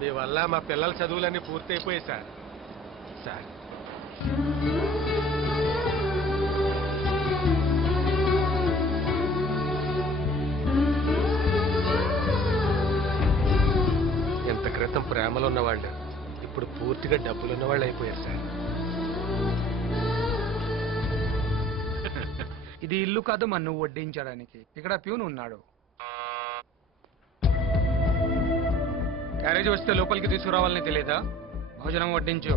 మీ వల్ల మా పిల్లల చదువులన్నీ పూర్తయిపోయాయి సార్. సార్ ఎంత క్రితం ప్రేమలో ఉన్నవాళ్ళు ఇప్పుడు పూర్తిగా డబ్బులు ఉన్నవాళ్ళు అయిపోయారు సార్. ఇది ఇల్లు కాదు మన్ను వడ్డించడానికి. ఇక్కడ ప్యూన్ ఉన్నాడు. క్యారేజ్ వస్తే లోపలికి తీసుకురావాలని తెలియదా? భోజనం వడ్డించు.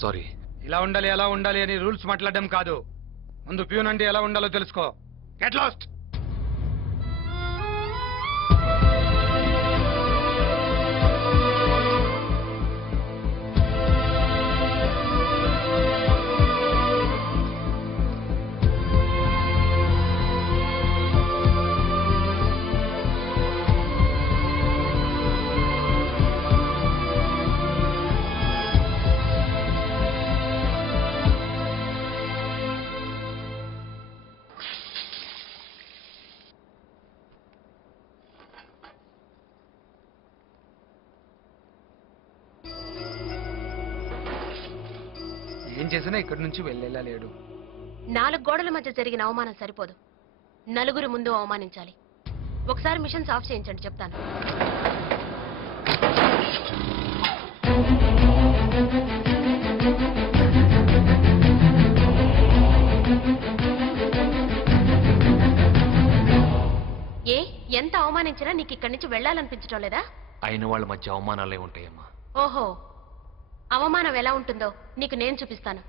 సారీ. ఇలా ఉండాలి అలా ఉండాలి అని రూల్స్ మాట్లాడడం కాదు. ముందు ప్యూన్ అంటే ఎలా ఉండాలో తెలుసుకో. Get lost. ఏం చేసినా ఇక్కడి నుంచి వెళ్ళేలా లేడు. 4 గోడల మధ్య జరిగిన అవమానం సరిపోదు, నలుగురు ముందు అవమానించాలి. ఒకసారి మిషన్స్ ఆఫ్ చేయించండి, చెప్తాను. ఏ ఎంత అవమానించినా నీకు ఇక్కడి నుంచి వెళ్ళాలనిపించడం లేదా? అయిన వాళ్ళ మధ్య అవమానాలే ఉంటాయమ్మా. ఓహో, అవమానం ఎలా ఉంటుందో నీకు నేను చూపిస్తాను.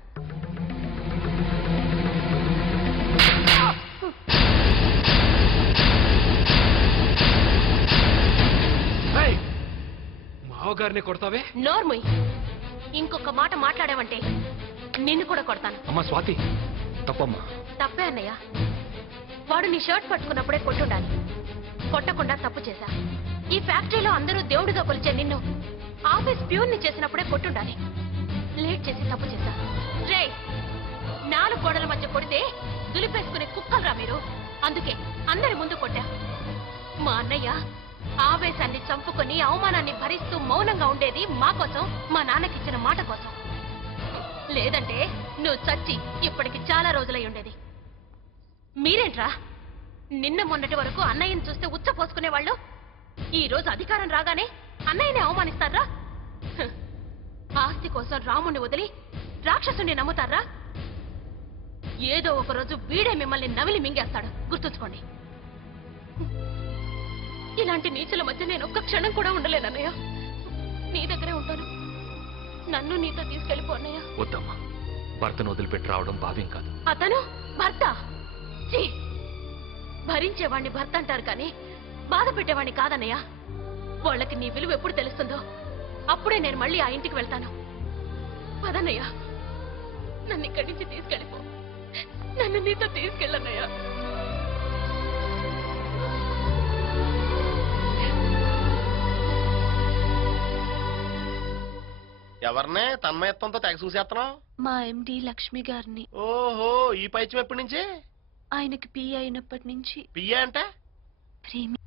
మావగారిని కొడతావే? నోర్ముయ్, ఇంకొక మాట మాట్లాడావంటే నిన్ను కూడా కొడతాను. అమ్మా స్వాతి, తప్పమ్మా. తప్పే అన్నయ్య. వాడు నీ షర్ట్ పట్టుకున్నప్పుడే కొట్టుండాలి, కొట్టకుండా తప్పు చేశా. ఈ ఫ్యాక్టరీలో అందరూ దేవుడిగా కొలిచే నిన్ను ఆఫీస్ ప్యూన్ ని చేసినప్పుడే కొట్టుండాలి. లేట్ చేసి తప్పు చేశా. రే, 4 గోడల మధ్య కొడితే దులిపేసుకునే కుక్కలరా మీరు. అందుకే అందరి ముందు కొట్టా. మా అన్నయ్య ఆవేశాన్ని చంపుకొని అవమానాన్ని భరిస్తూ మౌనంగా ఉండేది మా కోసం, మా నాన్నకిచ్చిన మాట కోసం. లేదంటే నువ్వు చచ్చి ఇప్పటికి చాలా రోజులై ఉండేది. మీరేంట్రా నిన్న మొన్నటి వరకు అన్నయ్యని చూస్తే ఉచ్చ పోసుకునేవాళ్ళు, ఈ రోజు అధికారం రాగానే అన్నయ్యని అవమానిస్తారా? ఆస్తి కోసం రాముణ్ణి వదిలి రాక్షసుని నమ్ముతారా? ఏదో ఒక రోజు వీడే మిమ్మల్ని నవిలి మింగేస్తాడు, గుర్తుంచుకోండి. ఇలాంటి నీచుల మధ్య నేను ఒక్క క్షణం కూడా ఉండలేనన్నయ్య. నీ దగ్గరే ఉంటాను, నన్ను నీతో తీసుకెళ్ళిపో అన్నయ్య. వద్దమ్మా, భర్తను వదిలిపెట్టి రావడం భావ్యం కాదు. అతను భర్త? భరించేవాణ్ణి భర్త అంటారు కానీ బాధ పెట్టేవాణ్ణి కాదన్నయ్య. వాళ్ళకి నీ విలువ ఎప్పుడు తెలుస్తుందో అప్పుడే నేను మళ్ళీ ఆ ఇంటికి వెళ్తాను. పదన్నయ్య, నన్ను ఇక్కడి నుంచి తీసుకెళ్ళిపో. నన్ను నీతో తీసుకెళ్ళన్నయ్యా. ఎవరినే తన్మయత్వంతో తెగ చూసేస్తున్నావు? మా ఎండి లక్ష్మి గారిని. ఓహో, ఈ పైత్యం ఎప్పటి నుంచి? ఆయనకి పిఏ అయినప్పటి నుంచి. పిఏ అంటే? ప్రేమి.